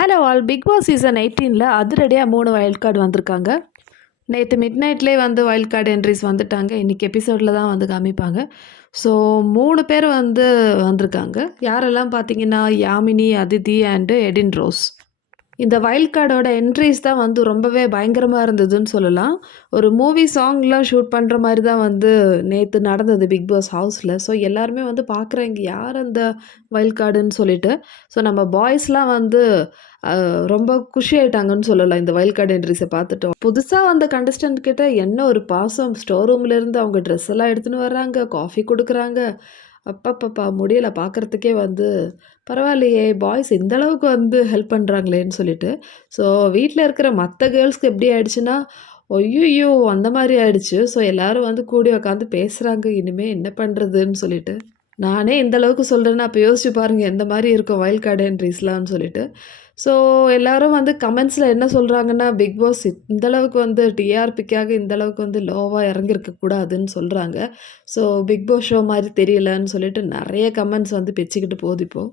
Hello all, Bigg Boss season 18ல் அதிரடியாக 3 wild card வந்திருக்காங்க. நேற்று மிட் நைட்லேயே வந்து வைல்ட் கார்டு என்ட்ரிஸ் வந்துட்டாங்க. இன்றைக்கி எபிசோடில் தான் வந்து காமிப்பாங்க. ஸோ 3 பேர் வந்து வந்திருக்காங்க. யாரெல்லாம் பார்த்தீங்கன்னா Yamini, Aditi and Eddine rose. இந்த வைல்ட் கார்டோட என்ட்ரிஸ் தான் வந்து ரொம்பவே பயங்கரமாக இருந்ததுன்னு சொல்லலாம். ஒரு மூவி சாங்லாம் ஷூட் பண்ணுற மாதிரி தான் வந்து நேற்று நடந்தது பிக் பாஸ் ஹவுஸில். ஸோ எல்லாருமே வந்து பார்க்குறாங்க யார் அந்த வைல்ட் கார்டுன்னு சொல்லிட்டு. ஸோ நம்ம பாய்ஸ்லாம் வந்து ரொம்ப குஷி ஆயிட்டாங்கன்னு சொல்லலாம் இந்த வைல்ட் கார்டு என்ட்ரிஸை பார்த்துட்டோம். புதுசாக வந்த கண்டஸ்டன்ட் கிட்ட என்ன ஒரு பாசம், ஸ்டோர் ரூம்லேருந்து அவங்க ட்ரெஸ் எல்லாம் எடுத்துன்னு வர்றாங்க, காஃபி கொடுக்குறாங்க. அப்பப்பப்பா முடியல பார்க்குறதுக்கே வந்து பரவாயில்லையே பாய்ஸ் இந்த அளவுக்கு வந்து ஹெல்ப் பண்ணுறாங்களேன்னு சொல்லிட்டு. ஸோ வீட்டில் இருக்கிற மற்ற கேர்ள்ஸ்க்கு எப்படி ஆயிடுச்சுன்னா, ஐய்யய்யோ! அந்த மாதிரி ஆயிடுச்சு. ஸோ எல்லாரும் வந்து கூடி உட்காந்து பேசுகிறாங்க, இனிமே என்ன பண்ணுறதுன்னு சொல்லிட்டு. நானே இந்த அளவுக்கு சொல்கிறேன்னா, அப்போ யோசிச்சு பாருங்க எந்த மாதிரி இருக்கும் வைல்ட் கார்டு என்ட்ரீஸ்லாம்னு சொல்லிட்டு. ஸோ எல்லாரும் வந்து கமெண்ட்ஸில் என்ன சொல்கிறாங்கன்னா, பிக் பாஸ் இந்த அளவுக்கு வந்து டிஆர்பிக்காக இந்த அளவுக்கு வந்து லோவாக இறங்கியிருக்க கூடாதுன்னு சொல்கிறாங்க. ஸோ பிக் பாஸ் ஷோ மாதிரி தெரியலன்னு சொல்லிட்டு நிறைய கமெண்ட்ஸ் வந்து பிச்சுக்கிட்டு போகுது இப்போது.